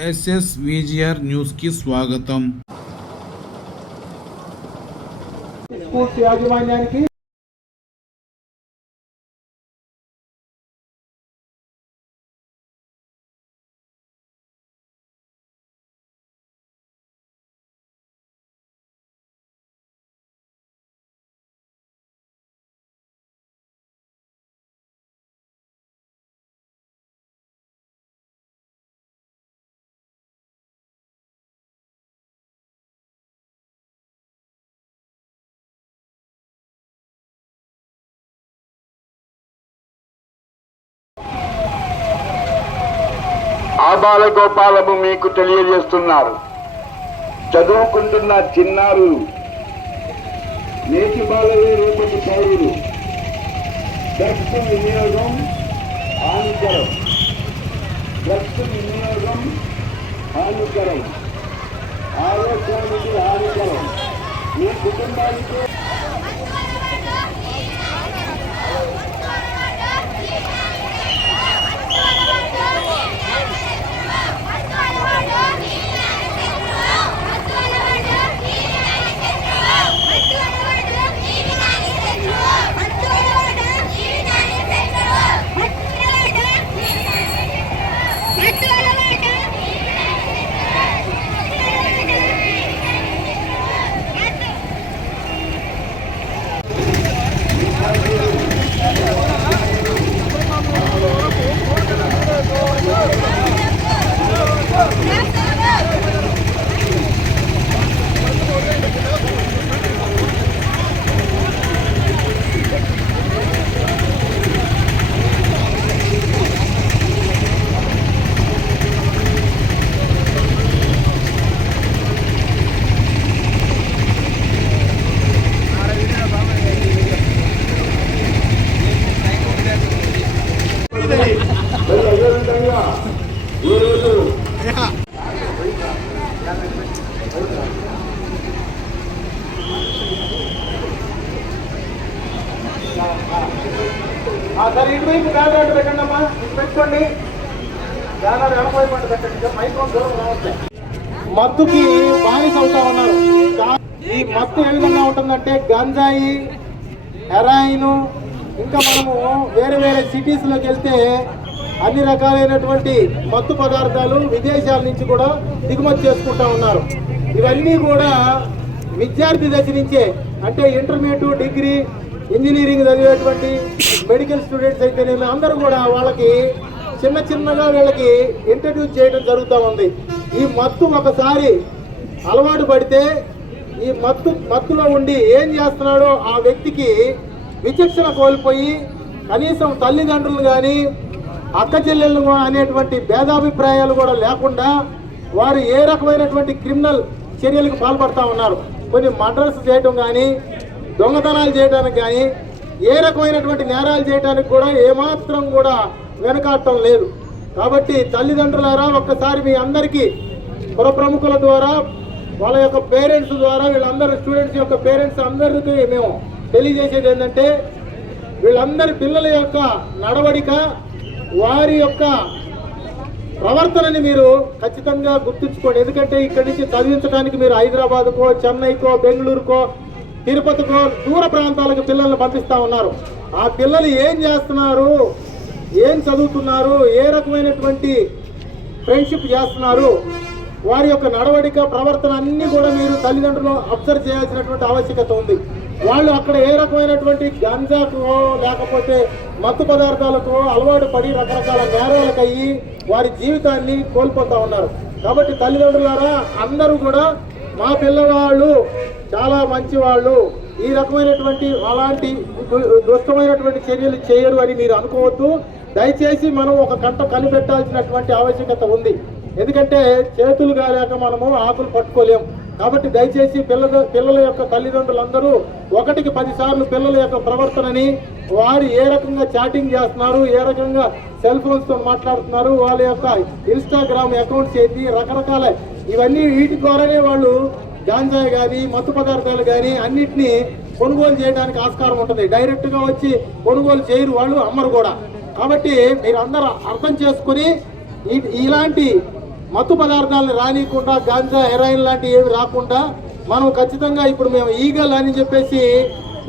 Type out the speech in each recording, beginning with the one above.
SS VGR news కి స్వాగతం ఆబాల గోపాలము మీకు తెలియజేస్తున్నారు. చదువుకుంటున్న చిన్నారు నేటి బాలవే రేపటి పౌరులు డ్రగ్స్ వినియోగం హానికరం. డ్రగ్స్ వినియోగం హానికరం. ఆరోగ్యానికి హానికరం. మీ కుటుంబానికి సార్ ఇటువైపు బ్యానర్ పెట్టండి అమ్మా. ఇటు పెట్టుకోండి. బ్యానర్ వెనకవైపు అటు పెట్టండి. మైక్రోన్ దూరం రావట్లే మత్తుకి బానిస అవుతా ఉన్నారు. ఈ మత్తు ఏ విధంగా ఉంటుందంటే గంజాయి హెరాయిన్ ఇంకా మనము వేరే వేరే సిటీస్లోకి వెళ్తే అన్ని రకాలైనటువంటి మత్తు పదార్థాలు విదేశాల నుంచి కూడా దిగుమతి చేసుకుంటా ఉన్నారు. ఇవన్నీ కూడా విద్యార్థి దశ నుంచే అంటే ఇంటర్మీడియట్ డిగ్రీ ఇంజనీరింగ్ చదివేటువంటి మెడికల్ స్టూడెంట్స్ అయితే అందరూ కూడా వాళ్ళకి చిన్న చిన్నగా వీళ్ళకి ఇంట్రడ్యూస్ చేయడం జరుగుతూ ఉంది. ఈ మత్తు ఒకసారి అలవాటు పడితే ఈ మత్తు మత్తులో ఉండి ఏం చేస్తున్నాడో ఆ వ్యక్తికి విచక్షణ కోల్పోయి కనీసం తల్లిదండ్రులు కానీ అక్క చెల్లెళ్ళు అనేటువంటి భేదాభిప్రాయాలు కూడా లేకుండా వారు ఏ రకమైనటువంటి క్రిమినల్ చర్యలకు పాల్పడతా ఉన్నారు. కొన్ని మర్డర్స్ చేయటం కానీ దొంగతనాలు చేయడానికి కానీ ఏ రకమైనటువంటి నేరాలు చేయడానికి కూడా ఏమాత్రం కూడా వెనకాడటం లేదు. కాబట్టి తల్లిదండ్రులారా ఒక్కసారి మీ అందరికీ పుర ప్రముఖుల ద్వారా వాళ్ళ యొక్క పేరెంట్స్ ద్వారా వీళ్ళందరూ స్టూడెంట్స్ యొక్క పేరెంట్స్ అందరికీ మేము తెలియజేసేది ఏంటంటే వీళ్ళందరి పిల్లల యొక్క నడవడిక వారి యొక్క ప్రవర్తనని మీరు ఖచ్చితంగా గుర్తుంచుకోండి. ఎందుకంటే ఇక్కడి నుంచి చదివించడానికి మీరు హైదరాబాద్కో చెన్నైకో బెంగళూరుకో తిరుపతికో దూర ప్రాంతాలకు పిల్లల్ని పంపిస్తా ఉన్నారు. ఆ పిల్లలు ఏం చేస్తున్నారు? ఏం చదువుతున్నారు? ఏ రకమైనటువంటి ఫ్రెండ్షిప్ చేస్తున్నారు? వారి యొక్క నడవడిక ప్రవర్తన అన్నీ కూడా మీరు తల్లిదండ్రులు అబ్జర్వ్ చేయాల్సినటువంటి ఆవశ్యకత ఉంది. వాళ్ళు అక్కడ ఏ రకమైనటువంటి గంజాకో లేకపోతే మత్తు పదార్థాలకు అలవాటు పడి రకరకాల నేరాలకు అయ్యి వారి జీవితాన్ని కోల్పోతూ ఉన్నారు. కాబట్టి తల్లిదండ్రులారా అందరూ కూడా మా పిల్లవాళ్ళు చాలా మంచి వాళ్ళు ఈ రకమైనటువంటి అలాంటి దుష్టమైనటువంటి చర్యలు చేయరు అని మీరు అనుకోవద్దు. దయచేసి మనం ఒక కంట కనిపెట్టాల్సినటువంటి ఆవశ్యకత ఉంది. ఎందుకంటే చేతులు కాలేక మనము ఆకులు పట్టుకోలేం. కాబట్టి దయచేసి పిల్లల పిల్లల యొక్క తల్లిదండ్రులందరూ ఒకటికి పదిసార్లు పిల్లల యొక్క ప్రవర్తనని వారు ఏ రకంగా చాటింగ్ చేస్తున్నారు ఏ రకంగా సెల్ ఫోన్స్తో మాట్లాడుతున్నారు వాళ్ళ యొక్క ఇన్స్టాగ్రామ్ అకౌంట్స్ ఏంటి రకరకాల ఇవన్నీ వీటి ద్వారానే వాళ్ళు గాంజాయి కానీ మత్తు పదార్థాలు కానీ అన్నిటినీ కొనుగోలు చేయడానికి ఆస్కారం ఉంటుంది. డైరెక్ట్గా వచ్చి కొనుగోలు చేయరు వాళ్ళు అమ్మరు కూడా. కాబట్టి మీరు అందరూ అర్థం చేసుకుని ఇలాంటి మత్తు పదార్థాలను రానియకుండా గాంజా హెరాయిన్ లాంటివి ఏమి రాకుండా మనం ఖచ్చితంగా ఇప్పుడు మేము ఈగల్ అని చెప్పేసి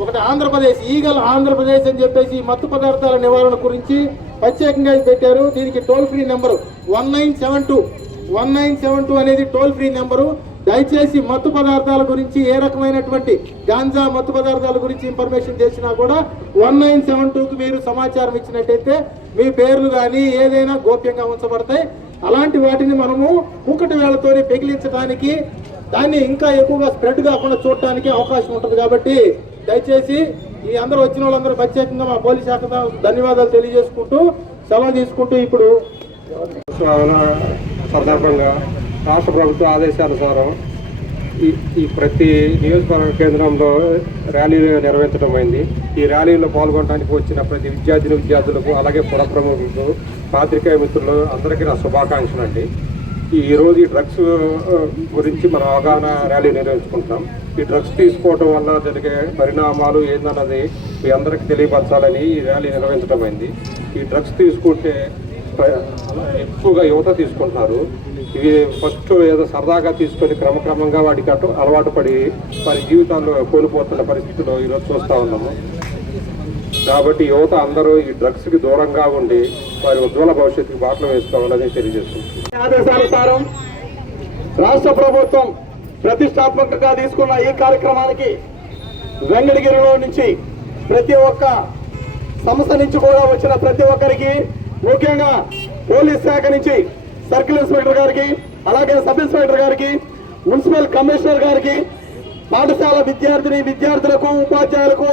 ఒకటి ఆంధ్రప్రదేశ్ ఈగల్ ఆంధ్రప్రదేశ్ అని చెప్పేసి మత్తు పదార్థాల నివారణ గురించి ప్రత్యేకంగా పెట్టారు. దీనికి toll free number one nine seven two one nine seven two అనేది టోల్ ఫ్రీ నెంబరు. దయచేసి మత్తు పదార్థాల గురించి ఏ రకమైనటువంటి గాంజా మత్తు పదార్థాల గురించి ఇన్ఫర్మేషన్ చేసినా కూడా వన్ నైన్ సెవెన్ టూకి మీరు సమాచారం ఇచ్చినట్టయితే మీ పేర్లు కానీ ఏదైనా గోప్యంగా ఉంచబడతాయి. అలాంటి వాటిని మనము కూకటి వేళతోనే పెగిలించడానికి దాన్ని ఇంకా ఎక్కువగా స్ప్రెడ్ కాకుండా చూడటానికి అవకాశం ఉంటుంది కాబట్టి దయచేసి ఈ అందరూ వచ్చిన వాళ్ళందరూ ప్రత్యేకంగా మా పోలీస్ శాఖ ధన్యవాదాలు తెలియజేసుకుంటూ సెలవు తీసుకుంటూ ఇప్పుడు సందర్భంగా రాష్ట్ర ప్రభుత్వ ఆదేశానుసారం ఈ ఈ ప్రతి నియోజకవర్గ కేంద్రంలో ర్యాలీలు నిర్వహించడం అయింది. ఈ ర్యాలీలో పాల్గొనడానికి వచ్చిన ప్రతి విద్యార్థిని విద్యార్థులకు అలాగే పుర ప్రముఖులకు పాత్రికేయ మిత్రులు అందరికీ నా శుభాకాంక్షలు అండి. ఈరోజు ఈ డ్రగ్స్ గురించి మన అవగాహన ర్యాలీ నిర్వహించుకుంటాం ఈ డ్రగ్స్ తీసుకోవడం వల్ల జరిగే పరిణామాలు ఏందన్నది మీ అందరికీ తెలియపరచాలని ఈ ర్యాలీ నిర్వహించడం అయింది. ఈ డ్రగ్స్ తీసుకుంటే ఎక్కువగా యువత తీసుకుంటున్నారు. ఇవి ఫస్ట్ ఏదో సరదాగా తీసుకొని క్రమక్రమంగా వాటికి అటు అలవాటు పడి వారి జీవితాల్లో కోల్పోతున్న పరిస్థితులు ఈరోజు చూస్తూ ఉన్నాము. కాబట్టి యువత అందరూ ఈ డ్రగ్స్కి దూరంగా ఉండి వారి ఉజ్వల భవిష్యత్తుకి బాటలు వేసుకోవాలని తెలియజేస్తుంది. ఆదేశానుసారం రాష్ట్ర ప్రభుత్వం ప్రతిష్టాత్మకంగా తీసుకున్న ఈ కార్యక్రమానికి వెంకటగిరిలో నుంచి ప్రతి ఒక్క సంస్థ నుంచి కూడా వచ్చిన ప్రతి ఒక్కరికి ముఖ్యంగా పోలీస్ శాఖ నుంచి సర్కిల్ ఇన్స్పెక్టర్ గారికి అలాగే సబ్ ఇన్స్పెక్టర్ గారికి మున్సిపల్ కమిషనర్ గారికి పాఠశాల విద్యార్థిని విద్యార్థులకు ఉపాధ్యాయులకు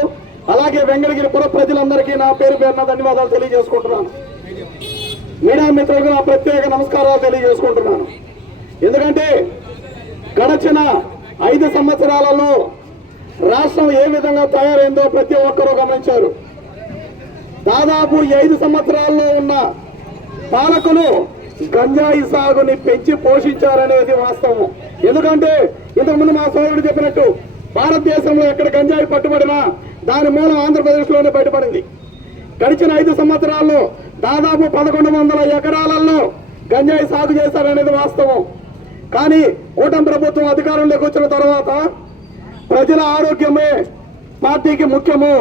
అలాగే వెంకటగిరి పుర ప్రజలందరికీ నా పేరు పేరున ధన్యవాదాలు తెలియజేసుకుంటున్నాను. మీడియా మిత్రులకు నా ప్రత్యేక నమస్కారాలు తెలియజేసుకుంటున్నాను. ఎందుకంటే గడచిన ఐదు సంవత్సరాలలో రాష్ట్రం ఏ విధంగా తయారైందో ప్రతి ఒక్కరూ గమనించారు. దాదాపు ఐదు సంవత్సరాల్లో ఉన్న పాలకులు గంజాయి సాగుని పెంచి పోషించారనేది వాస్తవం ఎందుకంటే ఇంతకుముందు మా సోదరుడు చెప్పినట్టు భారతదేశంలో ఎక్కడ గంజాయి పట్టుబడినా దాని మూలం ఆంధ్రప్రదేశ్లోనే బయటపడింది. గడిచిన ఐదు సంవత్సరాల్లో దాదాపు పదకొండు వందల ఎకరాలలో గంజాయి సాగు చేశారనేది వాస్తవం. కానీ కూటమి ప్రభుత్వం అధికారంలోకి వచ్చిన తర్వాత ప్రజల ఆరోగ్యమే పార్టీకి ముఖ్యము.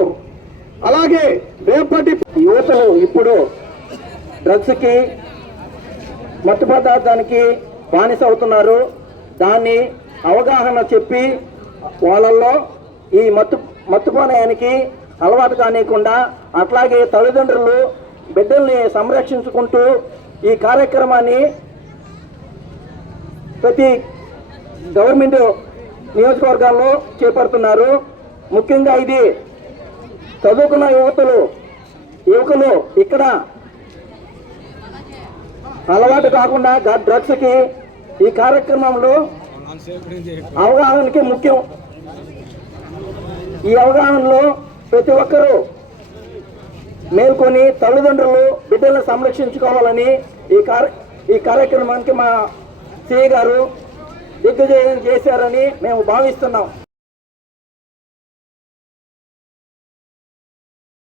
అలాగే రేపటి యువతలు ఇప్పుడు డ్రగ్స్కి మత్తు పదార్థానికి బానిస అవుతున్నారు. దాన్ని అవగాహన చెప్పి వాళ్ళల్లో ఈ మత్తు మత్తుపానయానికి అలవాటు కానియకుండా అట్లాగే తల్లిదండ్రులు బిడ్డల్ని సంరక్షించుకుంటూ ఈ కార్యక్రమాన్ని ప్రతి గవర్నమెంట్ నియోజకవర్గాల్లో చేపడుతున్నారు. ముఖ్యంగా ఇది చదువుకున్న యువతులు యువకులు ఇక్కడ అలవాటు కాకుండా డ్రగ్స్కి ఈ కార్యక్రమంలో అవగాహనకి ముఖ్యం. ఈ అవగాహనలో ప్రతి ఒక్కరూ మేల్కొని తల్లిదండ్రులు బిడ్డలను సంరక్షించుకోవాలని ఈ కార్య ఈ కార్యక్రమానికి మా సిఐ గారు దిగ్విజయం చేశారని మేము భావిస్తున్నాం.